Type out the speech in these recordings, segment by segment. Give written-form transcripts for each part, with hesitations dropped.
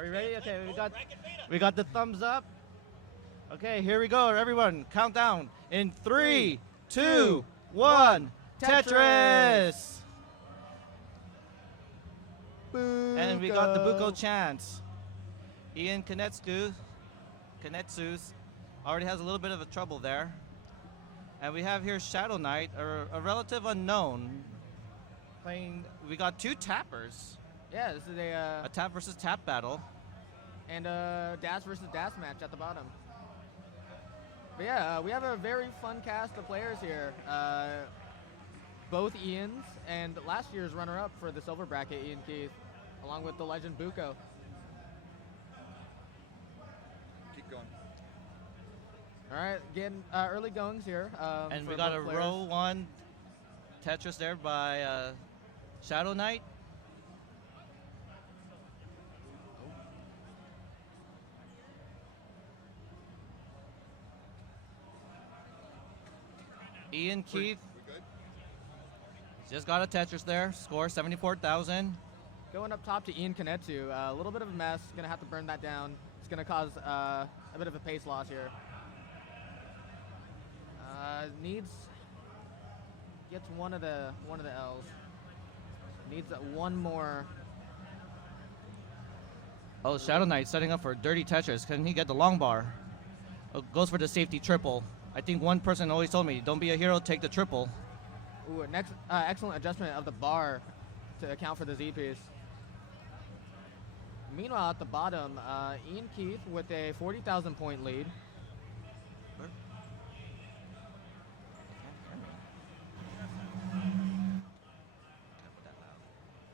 Are we ready? Okay, we got the thumbs up. Okay, here we go, everyone. Countdown in 3, 2, 1. Tetris. Buco. And we got the Buco chance. IanKanetsu already has a little bit of a trouble there. And we have here Shadow Knight, a relative unknown, playing. We got two tappers. Yeah, this is a tap versus tap battle. And a dash versus dash match at the bottom. But yeah, we have a very fun cast of players here. Both Ians and last year's runner-up for the silver bracket, IanKeith, along with the legend Buco. Keep going. All right, getting early goings here. And we got a players. row 1 Tetris there by Shadow Knight. IanKeith just got a Tetris there. Score 74,000. Going up top to IanKanetsu. A little bit of a mess. Gonna have to burn that down. It's gonna cause a bit of a pace loss here. Gets one of the L's. Needs one more. Oh, Shadow Knight setting up for a dirty Tetris. Can he get the long bar? Oh, goes for the safety triple. I think one person always told me, don't be a hero, take the triple. Ooh, next excellent adjustment of the bar to account for the Z piece. Meanwhile, at the bottom, IanKeith with a 40,000 point lead.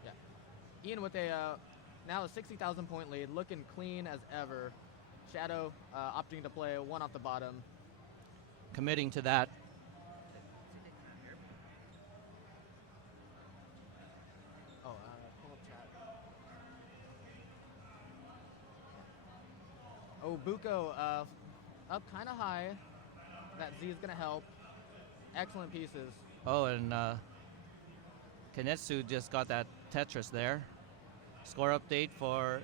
Yeah, Ian with a now a 60,000 point lead, looking clean as ever. Shadow opting to play one off the bottom. Committing to that. Oh, pull up chat. Oh, Buco up kind of high. That Z is going to help. Excellent pieces. Oh, and Kanetsu just got that Tetris there. Score update for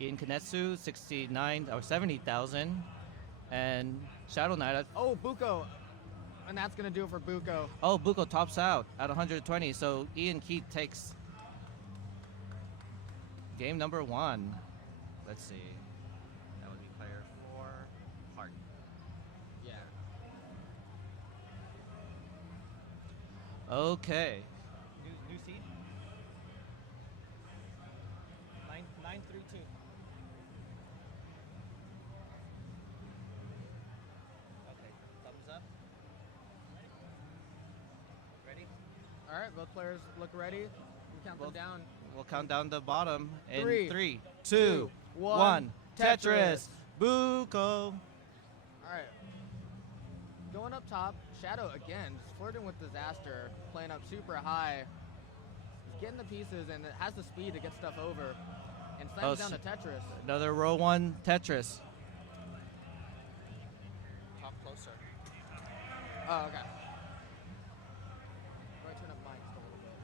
IanKanetsu, 69 or 70,000. And Shadow Knight. Oh, Buco. And that's going to do it for Buco. Oh, Buco tops out at 120. So IanKeith takes game number 1. Let's see. That would be player 4, Heart. Yeah. Okay. New seed? 932. All right, both players look ready. We count them down. We'll count down the bottom in 3, 2, 1. Tetris. Buco. All right. Going up top, Shadow again, just flirting with disaster, playing up super high. He's getting the pieces and it has the speed to get stuff over. And slams down to Tetris. Another row 1 Tetris. Top closer. Oh, okay. Turn up mics a little bit.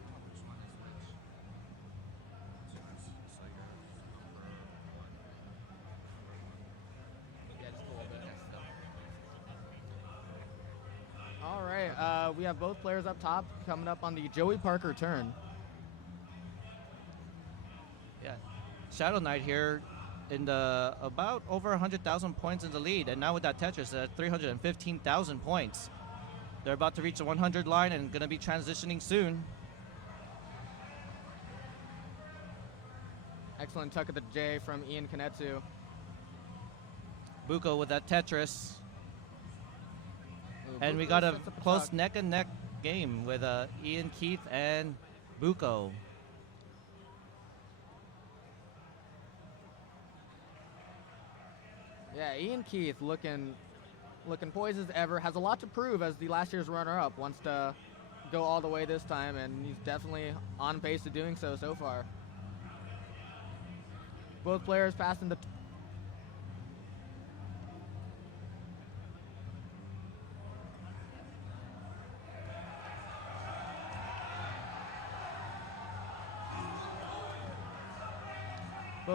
Yeah, just a little bit. All right, we have both players up top coming up on the Joey Parker turn. Yeah, Shadow Knight here in the about over 100,000 points in the lead, and now with that Tetris at 315,000 points. They're about to reach the 100 line and going to be transitioning soon. Excellent tuck at the J from IanKanetsu. Buco with that Tetris. Ooh, And we Buco got a sets up close tuck. neck-and-neck game with IanKeith and Buco. Yeah, IanKeith looking poised as ever. Has a lot to prove as the last year's runner-up. Wants to go all the way this time, and he's definitely on pace to doing so far. Both players passing the...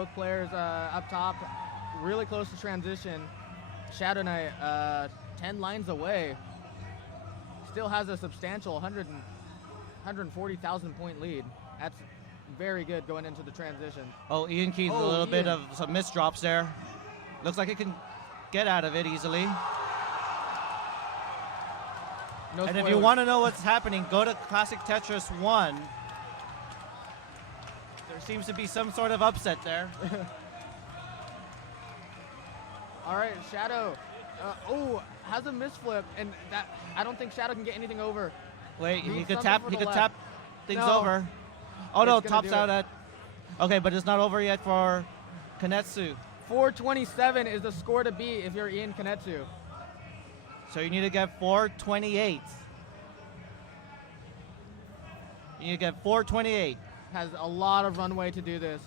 both players up top, really close to transition. Shadow Knight, 10 lines away, still has a substantial 140,000 point lead. That's very good going into the transition. Oh, IanKeith, a little bit of some misdrops there. Looks like it can get out of it easily. No And if you spoilers. want to know what's happening, go to Classic Tetris 1. There seems to be some sort of upset there. All right, Shadow. Has a misflip, and that I don't think Shadow can get anything over. Wait, he Needs could something tap. for He the could left. tap things No. over. Oh no, It's gonna tops do out it. at. Okay, but it's not over yet for Kanetsu. 427 is the score to beat if you're IanKanetsu. So you need to get 428. You need to get 428. Has a lot of runway to do this.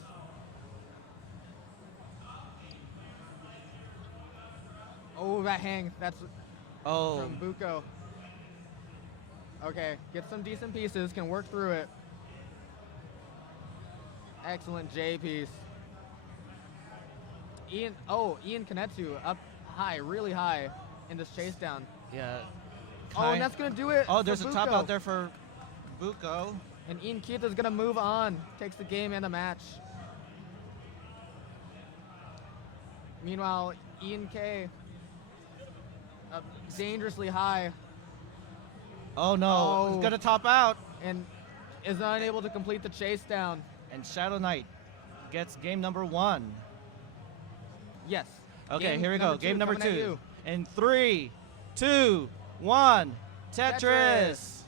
Oh, that hang. That's Oh, from Buco. Okay, get some decent pieces, can work through it. Excellent J piece. IanKanetsu up high, really high in this chase down. yeah. Oh, and that's gonna do it. Oh, for there's a top Buco. out there for Buco. And IanKeith is gonna move on, takes the game and the match. Meanwhile, IanK up dangerously high Oh no, Oh. it's gonna top out. and is unable to complete the chase down. And Shadow Knight gets game number 1. Yes. Okay, Game here we go. Game number coming at 2. you. In 3, 2, 1. Tetris.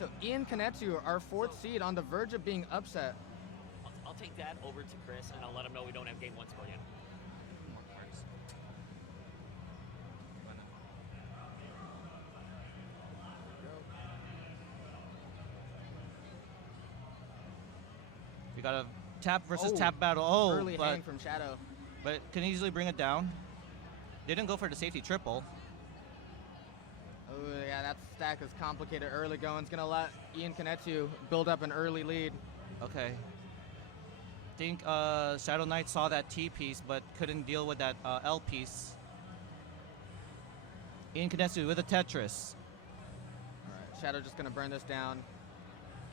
So IanKanetsu, our 4th seed, on the verge of being upset. I'll take that over to Chris, and I'll let him know we don't have game 1 score yet. We got a tap versus Oh, tap battle. Oh, Early hang from Shadow. but can easily bring it down. They didn't go for the safety triple. Oh yeah, that stack is complicated early going. It's gonna let IanKanetsu build up an early lead. Okay. Think Shadow Knight saw that T piece, but couldn't deal with that L piece. IanKanetsu with a Tetris. Alright, Shadow just gonna burn this down.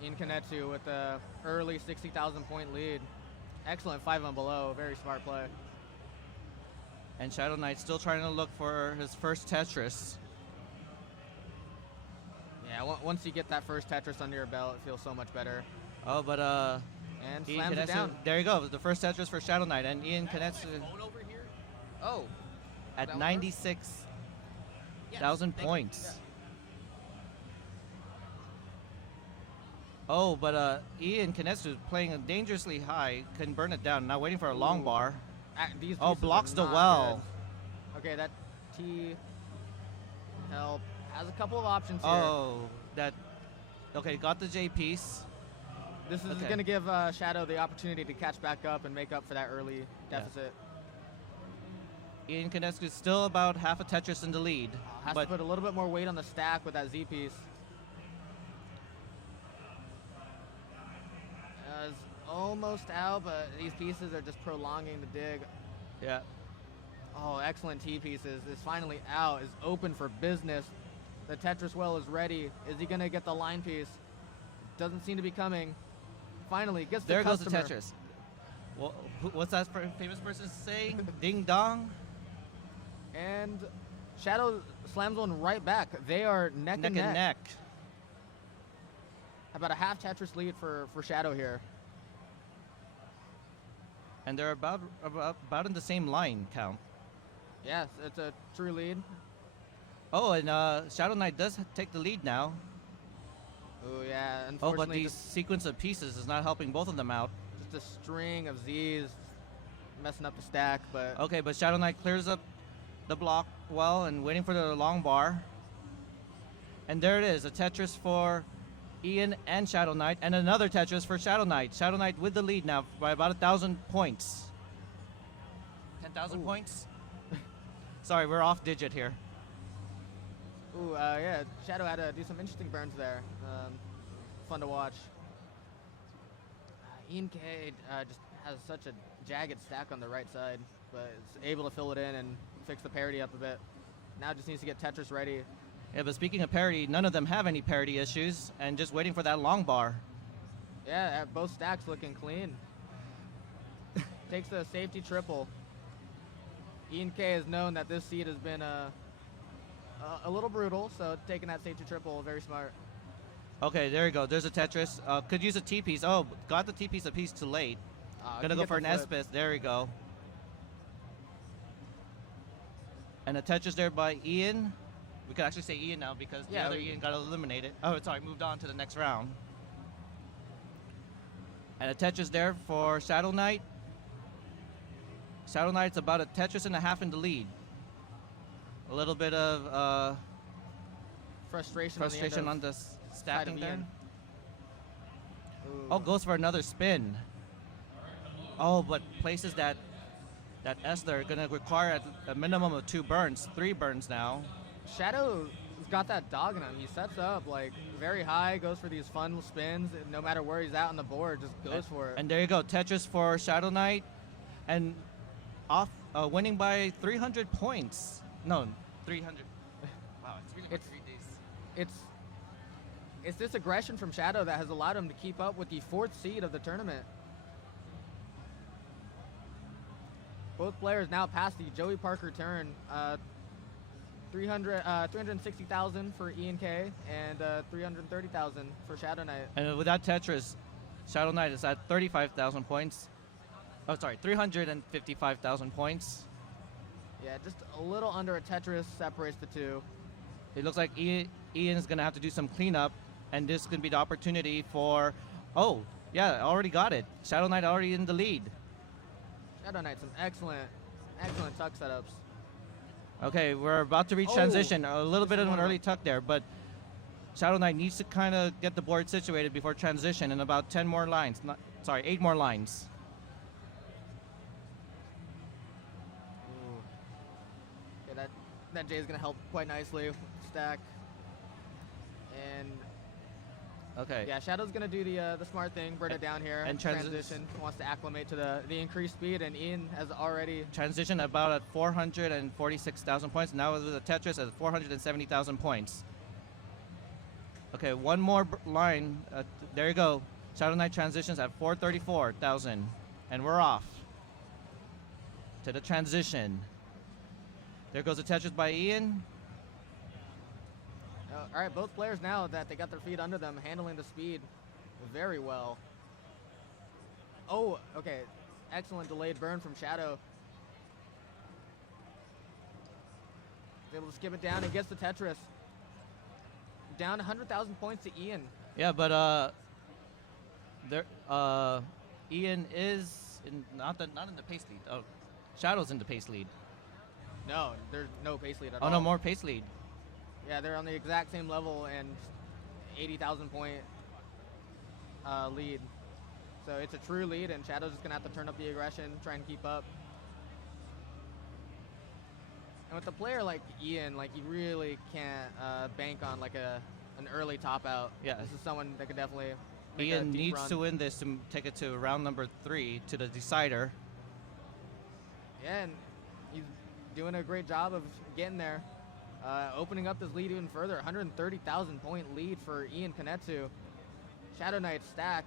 IanKanetsu with a early 60,000 point lead. Excellent 5 and below, very smart play. And Shadow Knight still trying to look for his first Tetris. Yeah, once you get that first Tetris under your belt, it feels so much better. Oh, but And slams it down. there you go. The first Tetris for Shadow Knight, and IanKanetsu Phone over here? Oh, at that one? 96,000 Yes, points. Oh, but IanKanetsu playing dangerously high, can burn it down. Now waiting for a long Ooh. bar. These Oh, pieces blocks are the not well. good. Okay, that T help has a couple of options here. Oh, that. Okay, got the J piece. This is okay. going to give Shadow the opportunity to catch back up and make up for that early deficit. IanKanetsu is still about half a Tetris in the lead. Has but to put a little bit more weight on the stack with that Z piece. Is almost out, but these pieces are just prolonging the dig. yeah, Oh, excellent T pieces. Is finally out. Is open for business. The Tetris well is ready. Is he gonna get the line piece? Doesn't seem to be coming. Finally gets the there goes the customer. Tetris. Well, what's that famous person saying? Ding dong. And Shadow slams one right back. They are neck Neck and and neck. About a half Tetris lead for Shadow here. And they're about in the same line count. Yes, it's a true lead. Oh, and Shadow Knight does take the lead now. Oh yeah, Oh, but unfortunately these sequence of pieces is not helping both of them out. just a string of Z's messing up the stack, but Okay, but Shadow Knight clears up the block well and waiting for the long bar. And there it is, a Tetris for Ian and Shadow Knight, and another Tetris for Shadow Knight. Shadow Knight with the lead now by about 1,000 points. 10,000 Ooh. points? Sorry, we're off digit here. ooh, yeah, Shadow had to do some interesting burns there. Fun to watch. IanK just has such a jagged stack on the right side, but is able to fill it in and fix the parity up a bit. Now just needs to get Tetris ready. Yeah, but speaking of parity, none of them have any parity issues, and just waiting for that long bar. Yeah, both stacks looking clean. Takes a safety triple. IanKeith has known that this seed has been a little brutal, so taking that safety triple, very smart. Okay, there you go. There's a Tetris. Could use a T-piece. Oh, got the T-piece a piece too late. Gonna go for an S-piece. There we go. And a Tetris there by Ian. We could actually say Ian now because the other Ian got eliminated. Oh, sorry, moved on to the next round. And a Tetris there for Shadow Knight. Shadow Knight's about a Tetris and a half in the lead. A little bit of frustration on the stacking there. Ooh. Oh, goes for another spin. Oh, but places that S there going to require a minimum of 2 burns, 3 burns now. Shqdw's got that dog in him. He sets up like very high, goes for these fun spins. No matter where he's at on the board, just goes for it. And there you go, Tetris for Shadow Knight, and off winning by 300 points. No, 300. Wow, it's really hard to read these. It's this aggression from Shqdw that has allowed him to keep up with the 4th seed of the tournament. Both players now past the Joey Parker turn. 360,000 for IanKeith and 330,000 for Shadow Knight. And with that Tetris, Shadow Knight is at 35,000 points. Oh, sorry, 355,000 points. Yeah, just a little under a Tetris separates the two. It looks like Ian's going to have to do some cleanup, and this could be the opportunity for... Oh, yeah, already got it. Shadow Knight already in the lead. Shadow Knight, some excellent tuck setups. Okay, we're about to reach transition. A little bit of an early tuck there, but Shadow Knight needs to kind of get the board situated before transition in about 10 more lines. 8 more lines. Ooh. Yeah, that J is going to help quite nicely with the stack. And okay. yeah, Shadow's going to do the smart thing, burn it down here, and transition. Wants to acclimate to the increased speed, and Ian has already... Transition about at 446,000 points. Now with the Tetris at 470,000 points. Okay, one more line. There you go. Shadow Knight transitions at 434,000. And we're off to the transition. There goes the Tetris by Ian. All right, both players now that they got their feet under them, handling the speed very well. Oh, okay. Excellent delayed burn from Shqdw. Able to skip it down and gets the Tetris. Down 100,000 points to Ian. Yeah, but Ian is not in the pace lead. Oh, Shadow's in the pace lead. No, there's no pace lead at all. Oh no, more pace lead. Yeah, they're on the exact same level and 80,000 point lead. So it's a true lead, and Shqdw's just gonna have to turn up the aggression, try and keep up. And with a player like Ian, like, you really can't bank on like an early top out. Yeah. This is someone that could definitely make Ian a deep needs run. to win this to take it to round number 3 to the decider. Yeah, and he's doing a great job of getting there. Opening up this lead even further. 130,000 point lead for IanKanetsu. Shadow Knight stack.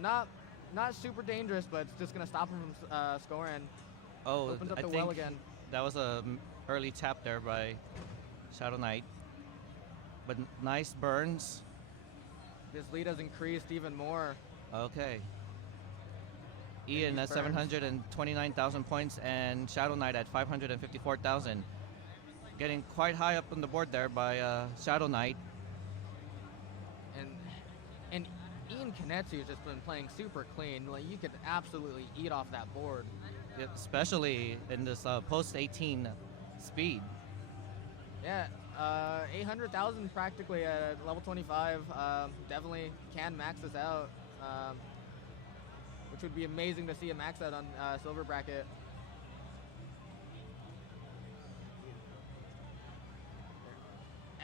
Not super dangerous, but it's just going to stop him from scoring. Oh, Opens up I the think well again. that was a early tap there by Shadow Knight. But nice burns. This lead has increased even more. Okay. Ian at burns. 729,000 points and Shadow Knight at 554,000. Getting quite high up on the board there by Shadow Knight. And IanKanetsu has just been playing super clean. Like, you could absolutely eat off that board. Yeah, especially in this post-18 speed. Yeah, 800,000 practically at level 25. Definitely can max this out, which would be amazing to see a max out on silver bracket.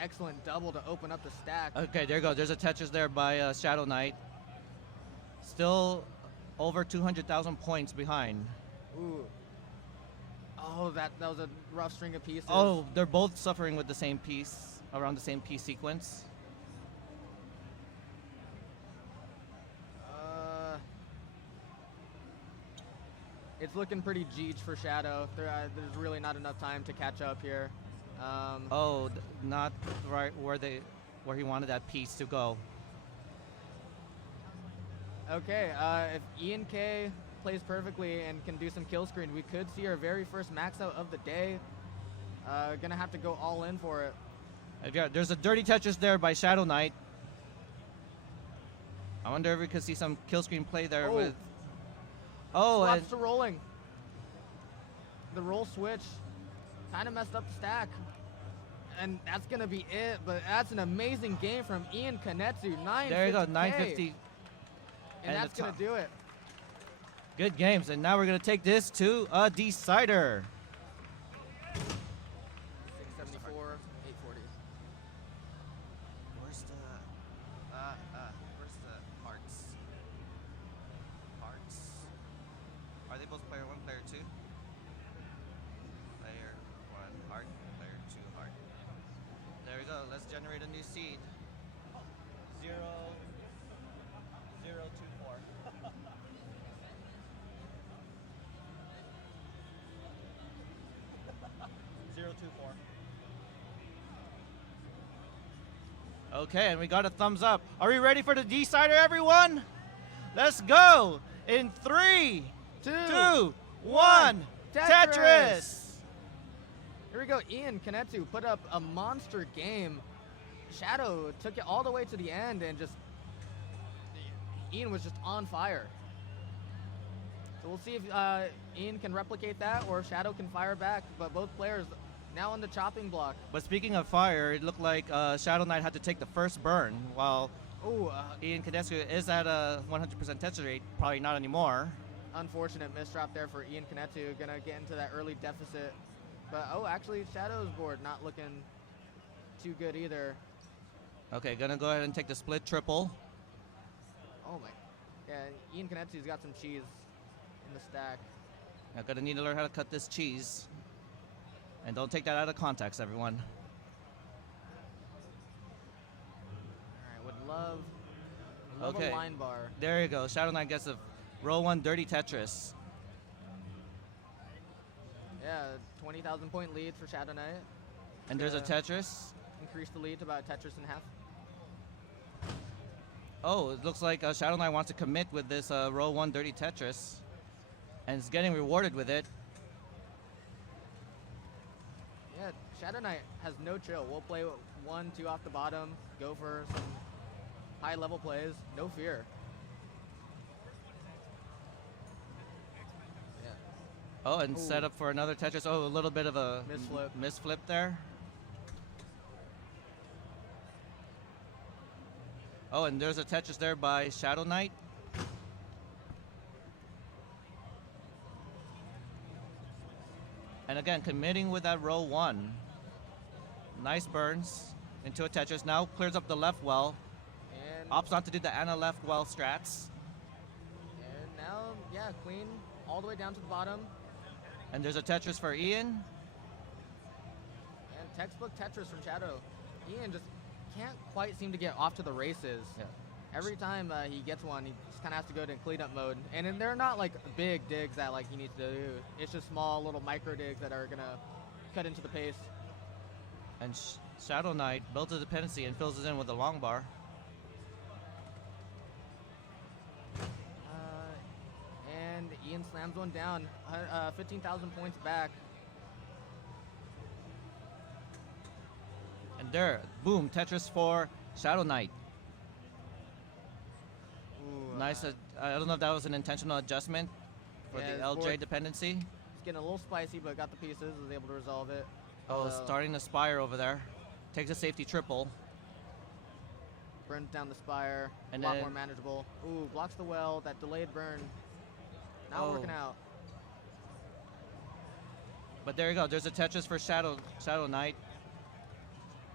Excellent double to open up the stack. Okay, there you go. There's a Tetris there by Shadow Knight. Still over 200,000 points behind. Ooh. Oh, that was a rough string of pieces. Oh, they're both suffering with the same piece, around the same piece sequence. It's looking pretty Jeech for Shadow. There's really not enough time to catch up here. Not right where he wanted that piece to go. Okay, if IanK plays perfectly and can do some kill screen, we could see our very first max out of the day. Gonna have to go all in for it. There's a dirty Tetris there by Shadow Knight. I wonder if we could see some kill screen play there with. Oh, swaps to rolling. The roll switch kind of messed up the stack. And that's going to be it, but that's an amazing game from IanKanetsu. 950K. There you go, 950. And that's going to do it. Good games, and now we're going to take this to a decider. 674, 840. Where's the hearts? Hearts. Are they both player 1, player 2? Player 1 heart, player 2 heart. There we go. Let's generate a new seed. 0, 0, 2, 4. 0, 2, 4. Okay, and we got a thumbs up. Are we ready for the decider, everyone? Let's go in 3, 2, 1. Tetris. Here we go. IanKanetsu put up a monster game. Shadow took it all the way to the end and just Ian was just on fire. So we'll see if Ian can replicate that or if Shadow can fire back. But both players now on the chopping block. But speaking of fire, it looked like Shadow Knight had to take the first burn, while IanKanetsu is at a 100% Tetris rate. Probably not anymore. Unfortunate misdrop there for IanKanetsu. Gonna get into that early deficit. But actually Shadow's board not looking too good either. Okay, gonna go ahead and take the split triple. Oh my. Yeah, IanKanetsu's got some cheese in the stack. I'm gonna need to learn how to cut this cheese. And don't take that out of context, everyone. Alright, would love a line bar. There you go. Shadow Knight gets a row 1 dirty Tetris. Yeah, 20,000 point lead for Shadow Knight. And there's a Tetris. Increase the lead to about Tetris and a half. Oh, it looks like Shadow Knight wants to commit with this row 1 dirty Tetris. And is getting rewarded with it. Yeah, Shadow Knight has no chill. We'll play 1, 2 off the bottom, go for some high level plays, no fear. Yeah. Oh, and set up for another Tetris. Oh, a little bit of a misflip there. Oh, and there's a Tetris there by Shadow Knight. And again, committing with that row 1. Nice burns into a Tetris. Now clears up the left well. And opts not to do the Anna left well strats. And now, yeah, clean all the way down to the bottom. And there's a Tetris for Ian. And textbook Tetris from Shadow. Ian just can't quite seem to get off to the races. Yeah. Every time he gets one, he just kind of has to go to cleanup mode. And then they're not like big digs that like he needs to do. It's just small little micro digs that are gonna cut into the pace. And Shadow Knight builds a dependency and fills it in with a long bar. And Ian slams one down, 15,000 points back. And there, boom, Tetris for Shadow Knight. Ooh, Nice. I don't know if that was an intentional adjustment for yeah, the LJ board dependency. It's getting a little spicy, but got the pieces, was able to resolve it. Oh, starting the spire over there. Takes a safety triple. Burns down the spire, And a lot then- more manageable. Ooh, blocks the well, that delayed burn. Not working out. But there you go. There's a Tetris for Shadow Knight.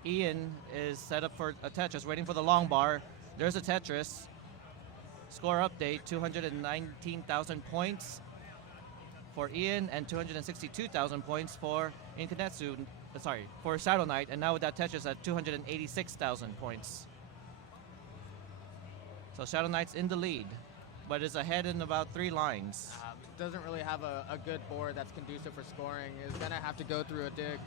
Ian is set up for a Tetris, waiting for the long bar. There's a Tetris. Score update, 219,000 points for Ian and 262,000 points for IanKanetsu, for Shadow Knight, and now with that Tetris at 286,000 points. So Shadow Knight's in the lead, but is ahead in about 3 lines. Doesn't really have a good board that's conducive for scoring. Is gonna have to go through a dig.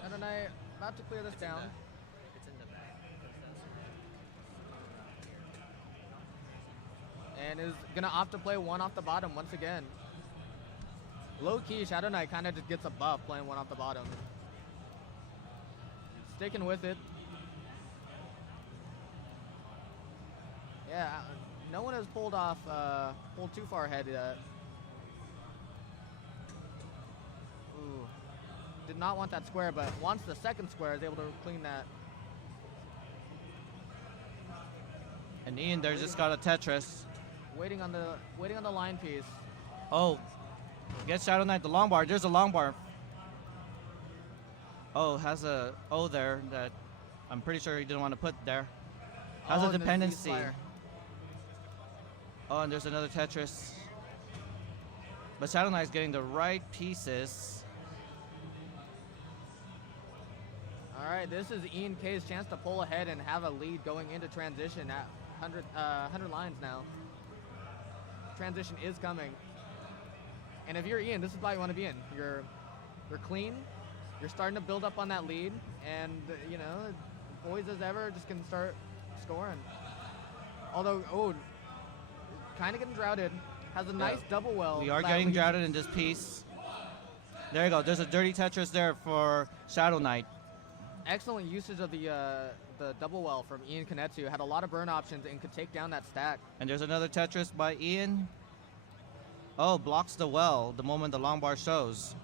Shadow Knight about to clear this down. It's in the back. And is gonna opt to play one off the bottom once again. Low key, Shadow Knight kind of just gets a buff playing one off the bottom. Sticking with it. Yeah, no one has pulled too far ahead yet. Ooh, did not want that square, but wants the second square, is able to clean that. And Ian there just got a Tetris. Waiting on the line piece. Oh, gets Shadow Knight the long bar. There's a long bar. Oh, has a O there that I'm pretty sure he didn't want to put there. Has a and the dependency. Z-Flyer. Oh, and there's another Tetris. But Shadow Knight's getting the right pieces. All right, this is IanKeith's chance to pull ahead and have a lead going into transition at 100 lines now. Transition is coming. And if you're Ian, this is why you want to be in. You're clean. You're starting to build up on that lead, and you know, boys as ever just can start scoring. Although, kind of getting droughted. Has a nice double well. We are getting droughted in this piece. There you go. There's a dirty Tetris there for Shadow Knight. Excellent usage of the double well from IanKanetsu. Had a lot of burn options and could take down that stack. And there's another Tetris by Ian. Oh, blocks the well the moment the long bar shows.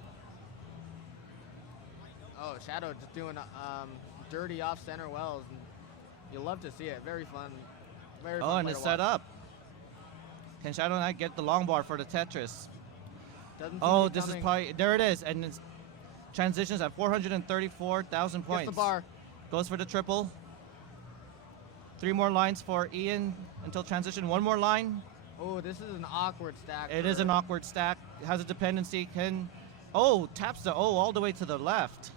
Oh, Shadow just doing dirty off-center wells. And you love to see it. Very fun. Very fun. Oh, and play it's to set watch. up. Can Shadow Knight get the long bar for the Tetris? Doesn't Oh, seem to be this is coming. probably, there it is. And it's transitions at 434,000 Gets points. the bar. Goes for the triple. 3 more lines for Ian until transition. 1 more line. Oh, this is an awkward stack. It is an awkward stack. It has a dependency. Taps the O all the way to the left.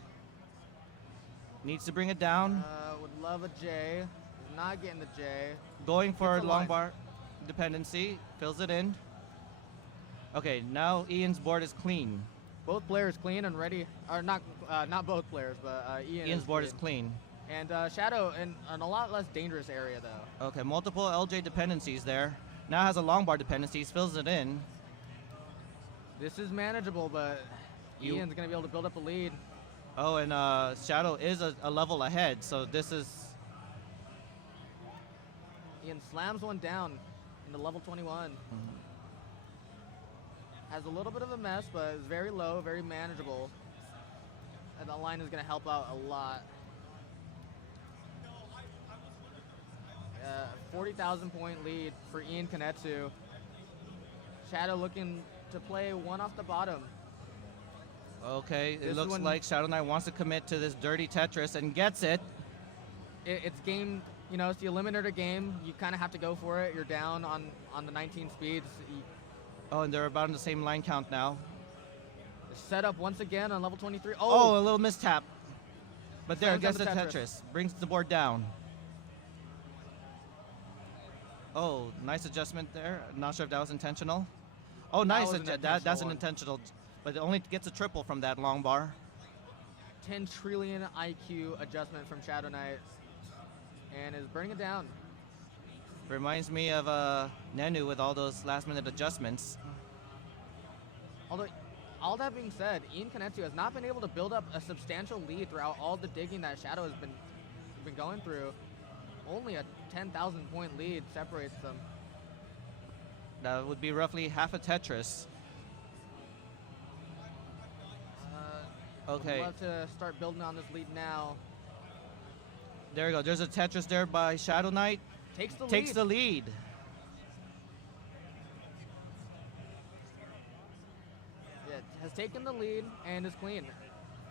Needs to bring it down. Would love a J. Not getting the J. Going for Gets the long line. bar dependency. Fills it in. Okay, now Ian's board is clean. Both players clean and ready. Or not both players, but Ian's board is clean. And Shadow in a lot less dangerous area, though. Okay, multiple LJ dependencies there. Now has a long bar dependency. Fills it in. This is manageable, but Ian's going to be able to build up a lead. Oh, and Shadow is a level ahead, so this is... Ian slams one down into level 21. Has a little bit of a mess, but is very low, very manageable. And the line is going to help out a lot. 40,000 point lead for IanKanetsu. Shadow looking to play one off the bottom. Okay, it This looks one- like Shadow Knight wants to commit to this dirty Tetris and gets it. It's game, it's the eliminator game. You kind of have to go for it. You're down on the 19 speeds. Oh, and they're about in the same line count now. Set up once again on level 23. Oh, a little mistap. But there, Slams gets down the the Tetris. Brings the board down. Oh, nice adjustment there. Not sure if that was intentional. Oh, nice. was an That's intentional an one. intentional. But it only gets a triple from that long bar. 10 trillion IQ adjustment from Shadow Knight. And is burning it down. Reminds me of Nenu with all those last-minute adjustments. Although, all that being said, IanKanetsu has not been able to build up a substantial lead throughout all the digging that Shadow has been going through. Only a 10,000 point lead separates them. That would be roughly half a Tetris. Okay. Would love to start building on this lead now. There you go. There's a Tetris there by Shadow Knight. Takes the lead. lead. Yeah, has taken the lead and is clean.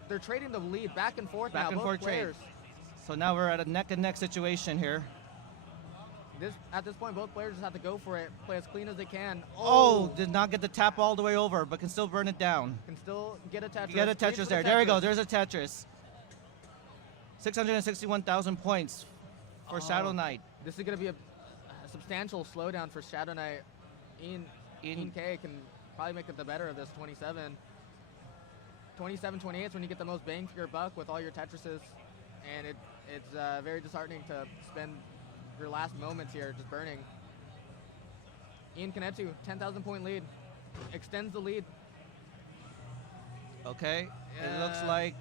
they're trading the lead back and forth Back now. and Both forth trade. players. So now we're at a neck and neck situation here. At this point, both players just have to go for it, play as clean as they can. Oh, did not get the tap all the way over, but can still burn it down. Can still get a Tetris. Get a Waits Tetris for there. the There we go. Tetris. There's a Tetris. 661,000 points for Shadow Knight. This is going to be a substantial slowdown for Shadow Knight. Ian K can probably make it the better of this 27. 27-28 is when you get the most bang for your buck with all your Tetrises. And it's very disheartening to spend your last moments here just burning. IanKanetsu, 10,000 point lead. Extends the lead. Okay. It looks like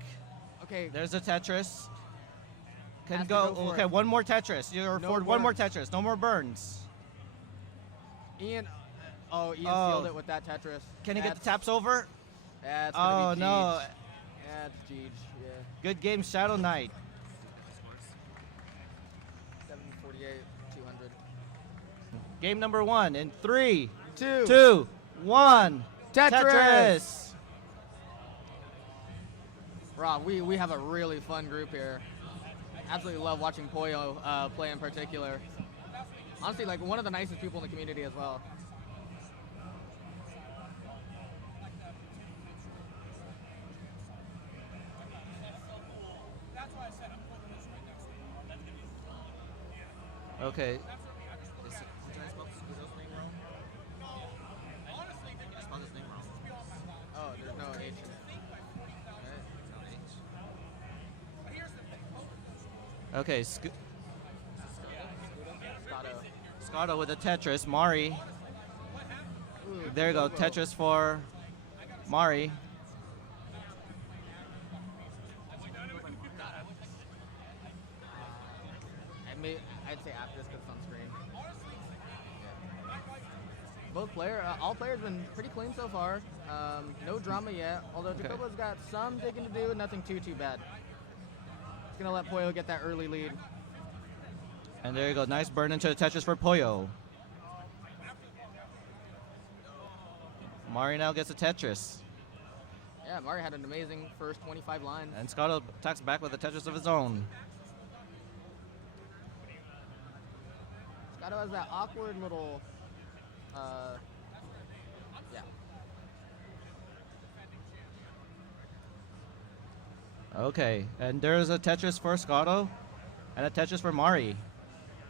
Okay. there's a Tetris. Can Has to go. go for Okay, it. one more Tetris. You're No afford one more burns. Tetris. No more burns. Ian Oh. sealed it with that Tetris. Can he get the That's- taps over? That's Oh, gonna be no. Jeej. That's Jeej, yeah. Good game, Shadow Knight. 748, 200. Game number 1 in 3, Two. 2, 1. Tetris! Rob, we have a really fun group here. Absolutely love watching Pollo play in particular. Honestly, like one of the nicest people in the community as well. Okay. Oh, there's no H. Okay, Scotto. Scotto with a Tetris. Mari. Ooh, There you go. Jacobo. Tetris for Mari. I'd say after this because it's on screen. Yeah. All players been pretty clean so far. No drama yet, although Okay. Jacobo's got some digging to do, nothing too bad. He's gonna let Pollo get that early lead. And there you go. Nice burn into the Tetris for Pollo. Mari now gets a Tetris. Yeah, Mari had an amazing first 25 lines. And Scotto attacks back with a Tetris of his own. Scotto has that awkward little, yeah. Okay, and there's a Tetris for Scotto and a Tetris for Mari,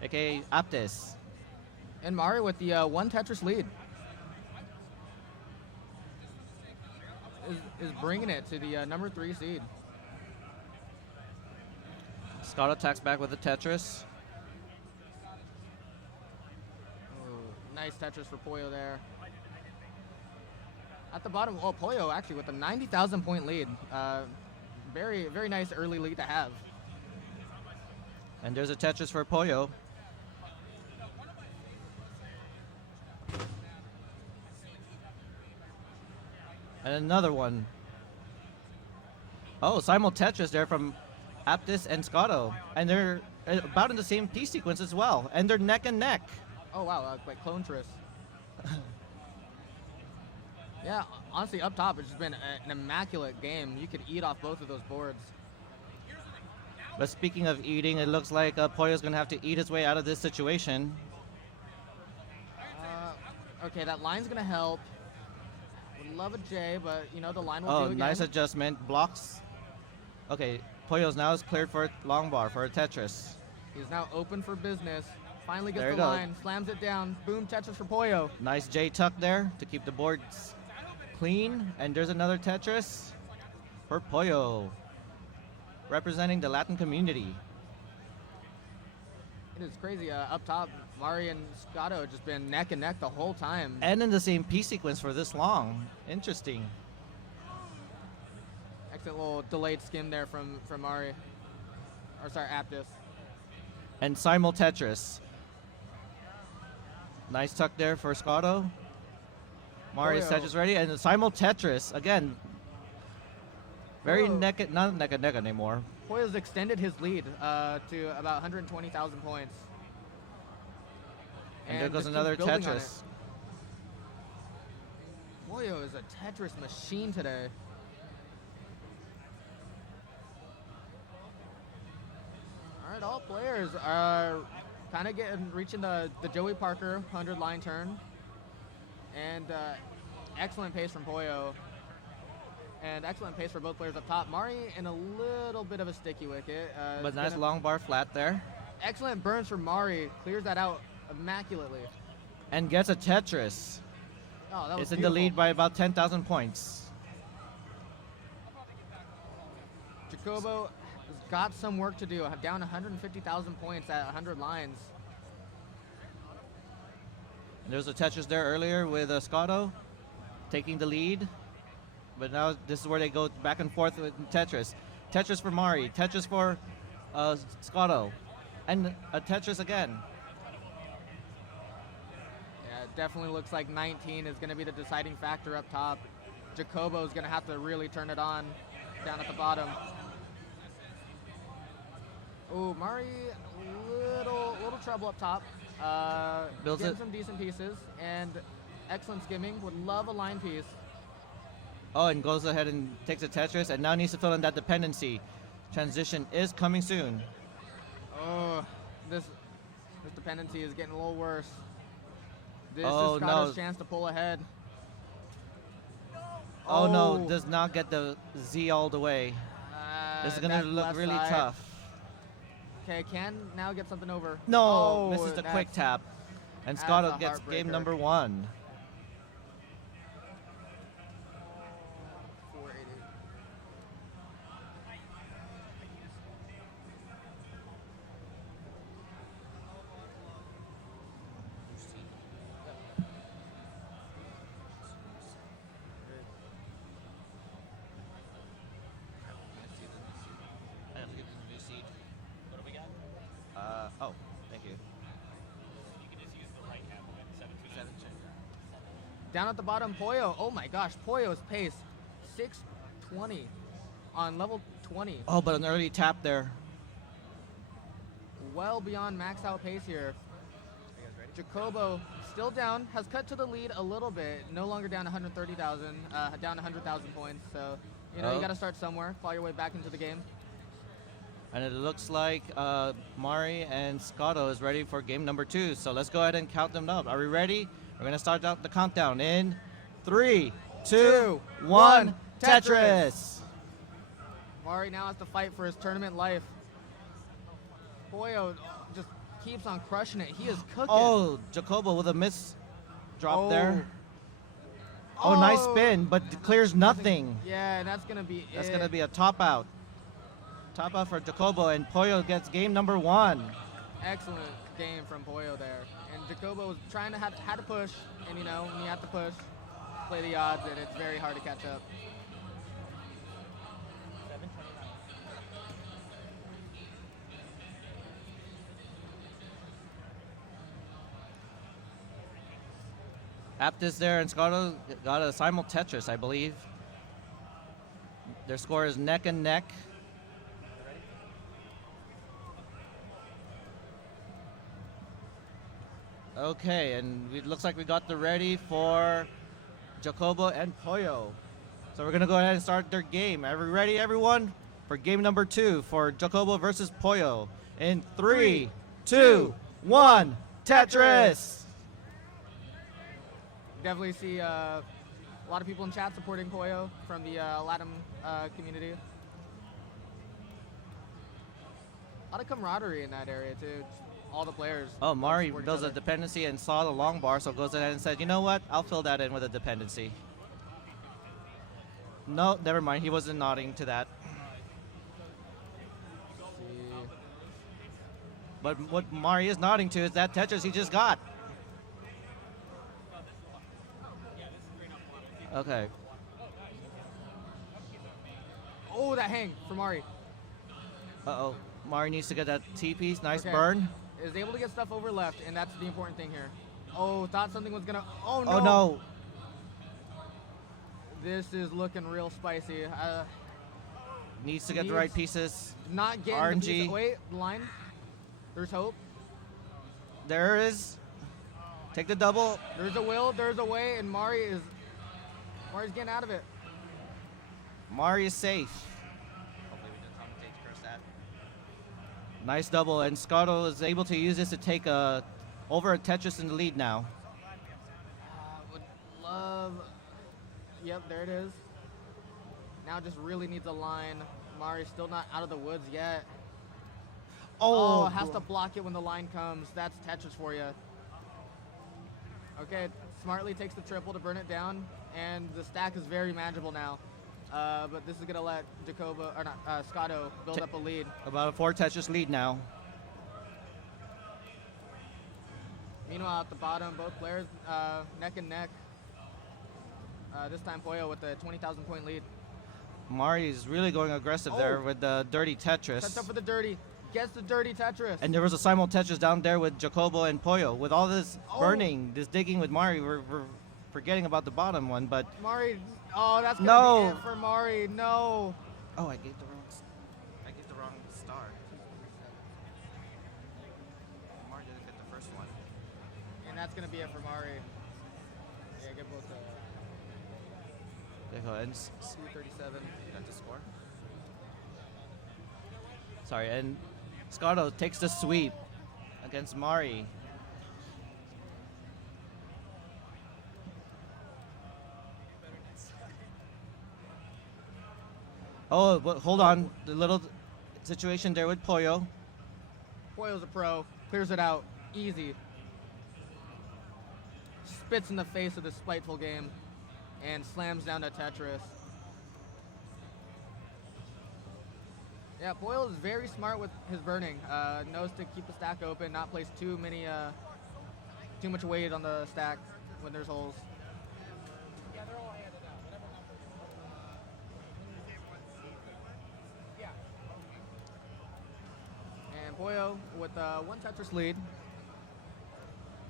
aka Aptis. And Mari with the one Tetris lead. Is bringing it to the number 3 seed. Scotto attacks back with a Tetris. Ooh, nice Tetris for Pollo there. At the bottom, oh, Pollo actually with a 90,000 point lead. Very, very nice early lead to have. And there's a Tetris for Pollo. And another one. Oh, simul Tetris there from Aptis and Scotto. And they're about in the same piece sequence as well. And they're neck and neck. Oh wow, like clone Tris. Yeah, honestly, up top, it's just been an immaculate game. You could eat off both of those boards. But speaking of eating, it looks like Pollo's going to have to eat his way out of this situation. Okay, that line's gonna help. Would love a J, but you know the line will Oh, do again. nice adjustment. Blocks. Okay, Pollo's now is cleared for a long bar for a Tetris. He's now open for business. Finally There gets you the go. line, slams it down. Boom, Tetris for Pollo. Nice J tuck there to keep the boards clean. And there's another Tetris for Pollo, representing the Latin community. It is crazy. Up top, Mari and Scotto have just been neck and neck the whole time. And in the same piece sequence for this long. Interesting. Excellent little delayed skim there from Mari. Or sorry, Aptis. And simul Tetris. Nice tuck there for Scotto. Mari's Pollo. Tetris ready. And the simul Tetris, again, very Pollo. not neck and neck anymore. Pollo's extended his lead to about 120,000 points. And there goes just keeps another building on Tetris. it. Pollo is a Tetris machine today. right, all players are kind of reaching the Joey Parker 100 line turn. And excellent pace from Pollo. And excellent pace for both players up top. Mari in a little bit of a sticky wicket. But nice long bar flat there. Excellent burns from Mari. Clears that out immaculately. And gets a Tetris. Oh, that was It's in the beautiful. lead by about 10,000 points. Jacobo has got some work to do. Down 150,000 points at 100 lines. And there was a Tetris there earlier with Scotto taking the lead. But now this is where they go back and forth with Tetris. Tetris for Mari, Tetris for Scotto, and a Tetris again. Yeah, it definitely looks like 19 is going to be the deciding factor up top. Jacobo is going to have to really turn it on down at the bottom. Oh, Mari, little trouble up top. Builds Getting it. some decent pieces and excellent skimming. Would love a line piece. Oh, and goes ahead and takes a Tetris, and now needs to fill in that dependency. Transition is coming soon. Oh, this dependency is getting a little worse. This Oh, is no. Scotto's chance to pull ahead. Oh no, does not get the Z all the way. This is gonna that look left really side. tough. Okay, can now get something over. No, Oh, misses the quick that's- tap. And that's Scotto a gets game heartbreaker. number 1. 480. What do we got? Oh, thank you. You can just use the right hand limit, 729. Down at the bottom, Pollo. Oh my gosh, Pollo's pace, 620 on level 20. Oh, but an early tap there. Well beyond max out pace here. Jacobo still down, has cut to the lead a little bit. No longer down 130,000, down 100,000 points. So, you know, Oh. you got to start somewhere. Claw your way back into the game. And it looks like Mari and Scotto is ready for game number 2. So let's go ahead and count them up. Are we ready? We're gonna start out the countdown in 3, 2, 1. Tetris. Mari now has to fight for his tournament life. Pollo just keeps on crushing it. He is cooking. Oh, Jacobo with a miss drop Oh. there. Oh, nice spin, but clears nothing. Yeah, that's going to be That's it. gonna be a top out. Top out for Jacobo, and Pollo gets game number 1. Excellent game from Pollo there. And Jacobo was trying to had to push, and you know, when you have to push, play the odds, and it's very hard to catch up. 729. Aptus there, and Scotto got a simul Tetris, I believe. Their score is neck and neck. Okay, and it looks like we got the ready for Jacobo and Pollo. So we're gonna go ahead and start their game. Are we ready, everyone? For game number 2 for Jacobo versus Pollo. In 3, 2, 1, Tetris! Definitely see a lot of people in chat supporting Pollo from the Latin community. A lot of camaraderie in that area too. Just all the players. Oh, Mari support each builds a other. dependency and saw the long bar, so goes ahead and said, you know what? I'll fill that in with a dependency. No, never mind. He wasn't nodding to that. But what Mari is nodding to is that Tetris he just got. Okay. Oh, that hang from Mari. Uh-oh. Mari needs to get that T-piece. Nice Okay. burn. Is able to get stuff over left, and that's the important thing here. Oh, thought something was gonna. Oh no. Oh, no. This is looking real spicy. Needs to get the right pieces. Not getting RNG. the piece. Wait, line. There's hope. There is. Take the double. There's a will. There's a way, and Mari's getting out of it. Mari is safe. Hopefully we didn't commentate curse that. Nice double, and Scotto is able to use this to take over a Tetris in the lead now. Would love. Yep, there it is. Now just really needs a line. Mari's still not out of the woods yet. Oh, has to block it when the line comes. That's Tetris for you. Okay, smartly takes the triple to burn it down, and the stack is very manageable now. But this is gonna let Jacobo, or not, Scotto build up a lead. About a 4 Tetris lead now. Meanwhile, at the bottom, both players neck and neck. This time, Pollo with the 20,000 point lead. Mari's really going aggressive there with the dirty Tetris. Sets up for the dirty. Gets the dirty Tetris. And there was a simul Tetris down there with Jacobo and Pollo. With all this burning, this digging with Mari, we're forgetting about the bottom one, but... Mari, oh, that's gonna be it for Mari. No. Oh, I gave the wrong star. Mari didn't get the first one. And that's gonna be it for Mari. Yeah, get both. And 237. got the score. Sorry, and Scotto takes the sweep against Mari. Oh, but hold on. The little situation there with Pollo. Pollo's a pro. Clears it out. Easy. Spits in the face of this spiteful game and slams down to Tetris. Yeah, Pollo is very smart with his burning. Knows to keep the stack open, not place too much weight on the stack when there's holes. And Pollo with 1 Tetris lead.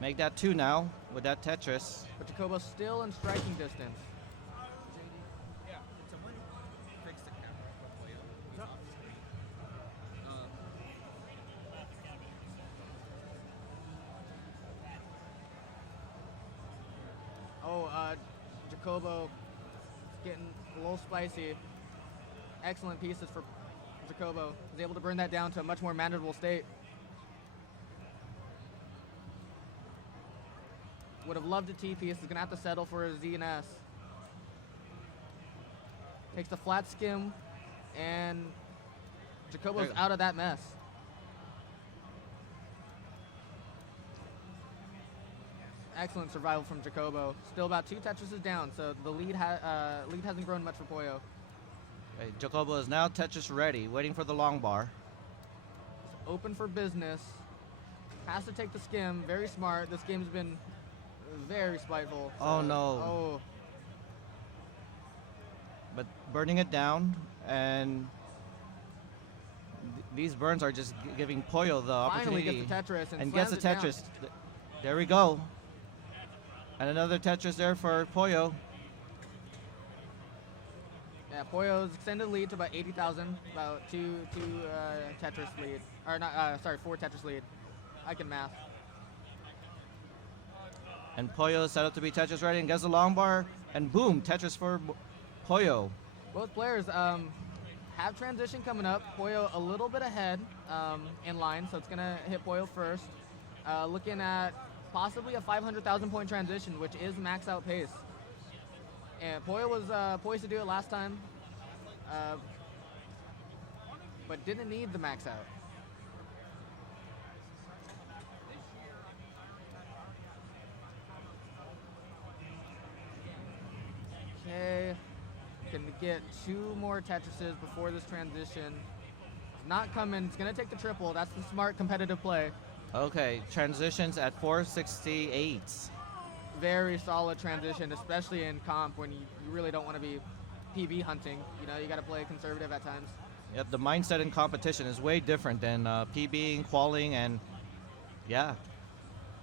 Make that 2 now with that Tetris. But Jacobo's still in striking distance. Jacobo getting a little spicy. Excellent pieces for Jacobo. He's able to bring that down to a much more manageable state. Would have loved a T-piece. He's going to have to settle for a Z and S. Takes the flat skim, and Jacobo's out of that mess. Excellent survival from Jacobo. Still about 2 Tetrises down, so the lead hasn't grown much for Pollo. Okay, Jacobo is now Tetris ready, waiting for the long bar. It's open for business. Has to take the skim. Very smart. This game's been very spiteful. So, oh no. Oh. But burning it down, and these burns are just giving Pollo the opportunity. Finally gets the Tetris and gets the slams it Tetris. There we go. And another Tetris there for Pollo. Yeah, Pollo's extended lead to about 80,000, about two Tetris lead, or not? Sorry, 4 Tetris lead. I can math. And Pollo is set up to be Tetris ready and gets the long bar, and boom, Tetris for Pollo. Both players have transition coming up. Pollo a little bit ahead in line, so it's gonna hit Pollo first. Looking at possibly a 500,000 point transition, which is max out pace. And Pollo was poised to do it last time, but didn't need the max out. Okay, can get 2 more Tetrises before this transition. Not coming, it's gonna take the triple. That's the smart competitive play. Okay, transitions at 468. Very solid transition, especially in comp when you really don't want to be PB hunting. You know, you got to play conservative at times. Yep, the mindset in competition is way different than PBing, qualing, and yeah.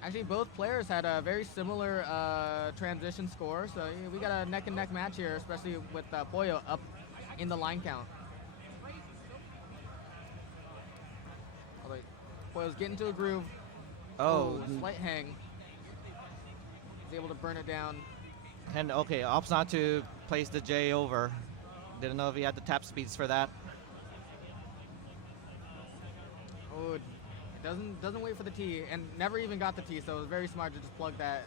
Actually, both players had a very similar transition score, so we got a neck and neck match here, especially with Pollo up in the line count. Pollo's getting to a groove. Oh, slight hang. He's able to burn it down. And okay, opts not to place the J over. Didn't know if he had the tap speeds for that. Oh, Doesn't wait for the T, and never even got the T, so it was very smart to just plug that.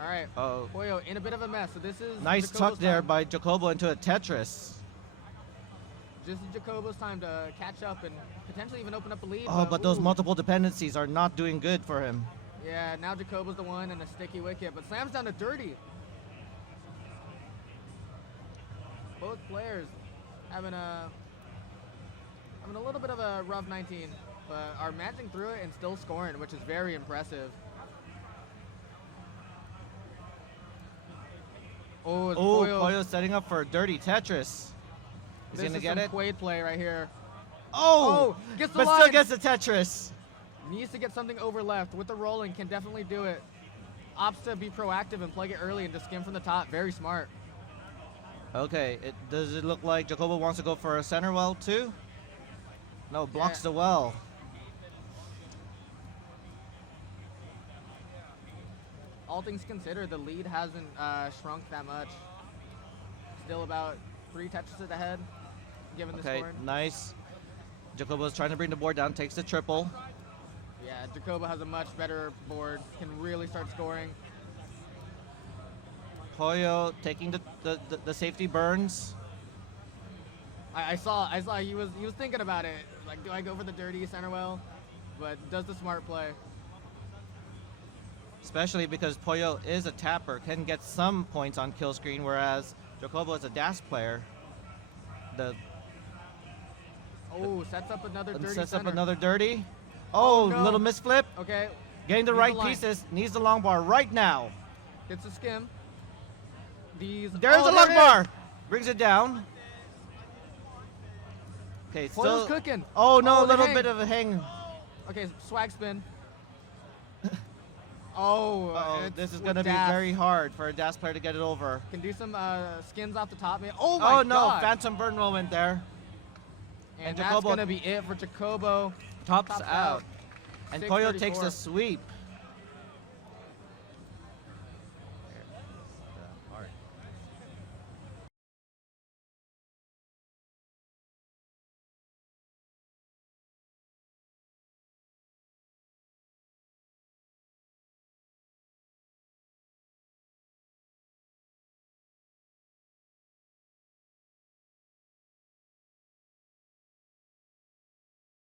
All right. Oh. Pollo in a bit of a mess. So this is Nice Jacobo's tuck there time. by Jacobo into a Tetris. This is Jacobo's time to catch up and potentially even open up a lead. Oh, but those ooh. multiple dependencies are not doing good for him. Yeah, now Jacobo's the one and a sticky wicket, but slams down to dirty. Both players having a little bit of a rough 19, but are managing through it and still scoring, which is very impressive. Oh, Pollo setting up for a dirty Tetris. Is he this gonna is get some it? Quaid play right here. Oh, gets the but line. still gets the Tetris. Needs to get something over left. With the rolling, can definitely do it. Opts to be proactive and plug it early and to skim from the top. Very smart. Okay, does it look like Jacobo wants to go for a center well too? No, blocks Yeah. the well. All things considered, the lead hasn't shrunk that much. Still about 3 Tetrises ahead, given the Okay, scoring. nice. Jacobo's trying to bring the board down, takes the triple. Yeah, Jacobo has a much better board, can really start scoring. Pollo taking the safety burns. I saw he was thinking about it. Like, do I go for the dirty center well? But does the smart play. Especially because Pollo is a tapper, can get some points on kill screen, whereas Jacobo is a dash player. Sets up another dirty Sets up center. another dirty. Oh, no. little misflip. Okay, Getting the Needs right the line. pieces. Needs the long bar right now. gets a skim. There's a there long it is. bar. Brings it down. Okay, Pollo's still. cooking. Oh no, a the little hang. bit of a hang. Okay, swag spin. Oh, it's this is with gonna be dash. very hard for a dash player to get it over. Can do some skins off the top. Oh my Oh no, god. phantom burn moment there. And Jacobo that's gonna be it for Jacobo. Tops Tops out. out. And Pollo takes 634. a sweep.